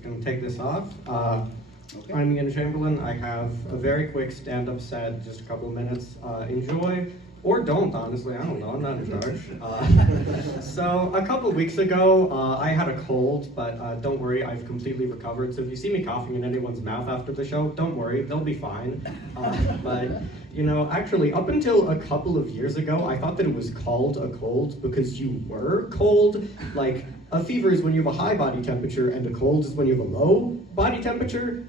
just going to take this off. Okay. I'm Ian Chamberlain. I have a very quick stand-up set, just a couple of minutes. Enjoy, or don't, honestly. I don't know. I'm not in charge. So a couple of weeks ago, I had a cold, but don't worry, I've completely recovered. So if you see me coughing in anyone's mouth after the show, don't worry, they'll be fine. But you know, actually, up until a couple of years ago, I thought that it was called a cold because you were cold. Like, a fever is when you have a high body temperature, and a cold is when you have a low body temperature.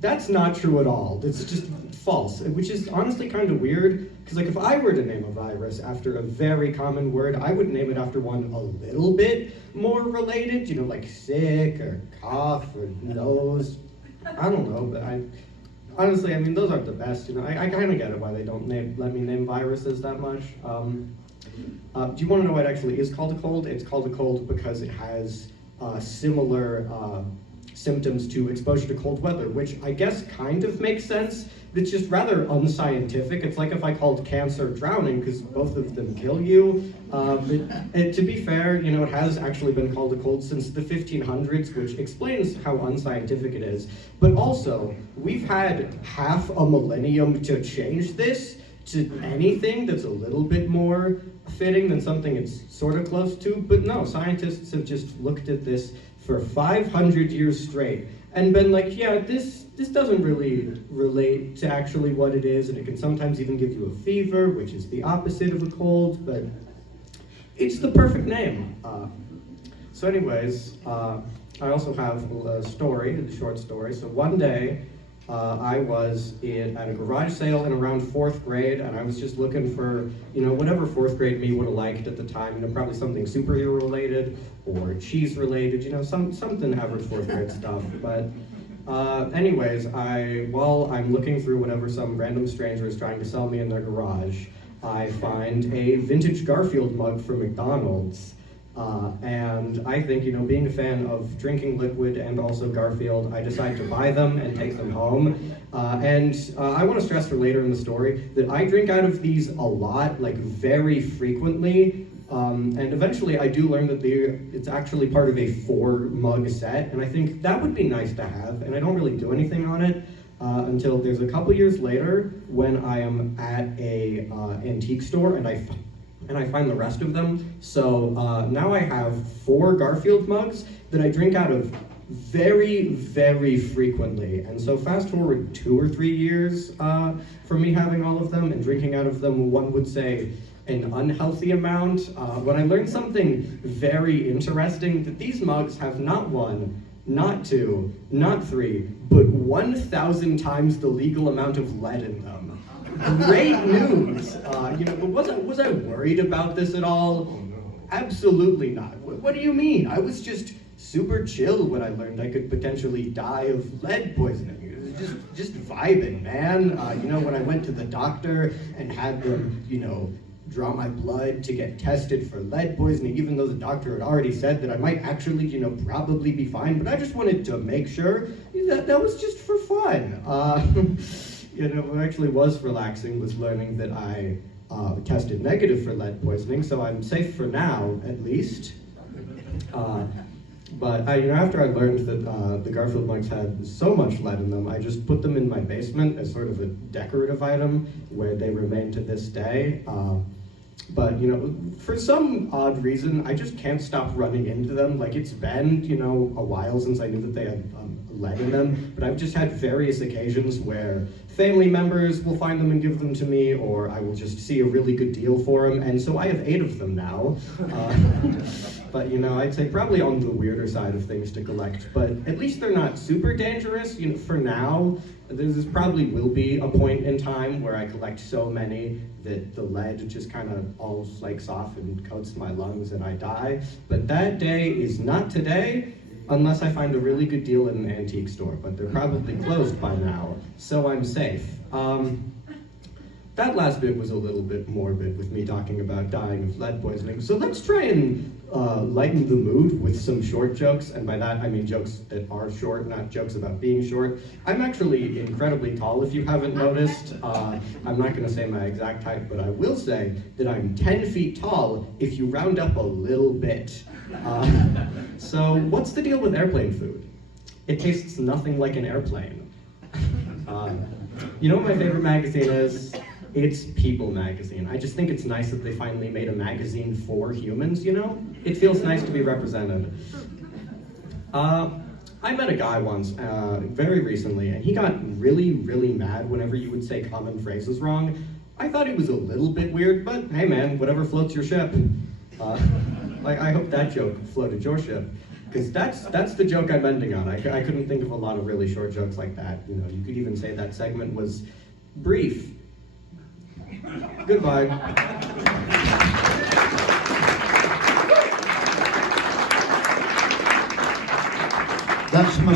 That's not true at all. It's just false, which is honestly kind of weird, because like if I were to name a virus after a very common word, I would name it after one a little bit more related, you know, like sick or cough or nose. I don't know, but honestly, I mean, those aren't the best, you know. I kind of get it why they don't let me name viruses that much. Do you want to know what actually is called a cold? It's called a cold because it has similar symptoms to exposure to cold weather, which I guess kind of makes sense. It's just rather unscientific. It's like if I called cancer drowning, because both of them kill you. To be fair, you know, it has actually been called a cold since the 1500s, which explains how unscientific it is. But also, we've had half a millennium to change this to anything that's a little bit more fitting than something it's sort of close to. But no, scientists have just looked at this for 500 years straight and been like, yeah, this doesn't really relate to actually what it is, and it can sometimes even give you a fever, which is the opposite of a cold, but it's the perfect name. So anyways, I also have a story, a short story. So one day, I was at a garage sale in around 4th grade, and I was just looking for, you know, whatever 4th grade me would have liked at the time, you know, probably something superhero related or cheese related, you know, something average 4th grade stuff. But anyways, while I'm looking through whatever some random stranger is trying to sell me in their garage, I find a vintage Garfield mug from McDonald's. And I think, you know, being a fan of drinking liquid and also Garfield, I decide to buy them and take them home. I want to stress for later in the story that I drink out of these a lot, like very frequently. And eventually I do learn that it's actually part of a 4-mug set, and I think that would be nice to have, and I don't really do anything on it until there's a couple years later when I am at a antique store and I find the rest of them. So now I have 4 Garfield mugs that I drink out of very, very frequently. And so fast forward 2 or 3 years from me having all of them and drinking out of them, one would say an unhealthy amount. When I learned something very interesting, that these mugs have not 1, not 2, not 3, but 1,000 times the legal amount of lead in them. Great news. You know, but was I worried about this at all? Oh, no. Absolutely not. What do you mean? I was just super chill when I learned I could potentially die of lead poisoning. It was just vibing, man. You know, when I went to the doctor and had them, you know, draw my blood to get tested for lead poisoning, even though the doctor had already said that I might actually, you know, probably be fine, but I just wanted to make sure that was just for fun. You know, what actually was relaxing was learning that I tested negative for lead poisoning, so I'm safe for now, at least. But you know, after I learned that the Garfield mugs had so much lead in them, I just put them in my basement as sort of a decorative item, where they remain to this day. But, you know, for some odd reason, I just can't stop running into them. Like, it's been, you know, a while since I knew that they had lead in them, but I've just had various occasions where family members will find them and give them to me, or I will just see a really good deal for them, and so I have 8 of them now. But, you know, I'd say probably on the weirder side of things to collect, but at least they're not super dangerous. You know, for now, there probably will be a point in time where I collect so many that the lead just kind of all flakes off and coats my lungs and I die. But that day is not today, unless I find a really good deal at an antique store, but they're probably closed by now, so I'm safe. That last bit was a little bit morbid with me talking about dying of lead poisoning, so let's try and lighten the mood with some short jokes, and by that I mean jokes that are short, not jokes about being short. I'm actually incredibly tall, if you haven't noticed. I'm not going to say my exact height, but I will say that I'm 10 feet tall if you round up a little bit. So what's the deal with airplane food? It tastes nothing like an airplane. You know what my favorite magazine is? It's People magazine. I just think it's nice that they finally made a magazine for humans, you know? It feels nice to be represented. I met a guy once, very recently, and he got really, really mad whenever you would say common phrases wrong. I thought it was a little bit weird, but hey man, whatever floats your ship. I hope that joke floated your ship, because that's the joke I'm ending on. I couldn't think of a lot of really short jokes like that. You know, you could even say that segment was brief. Goodbye. That's my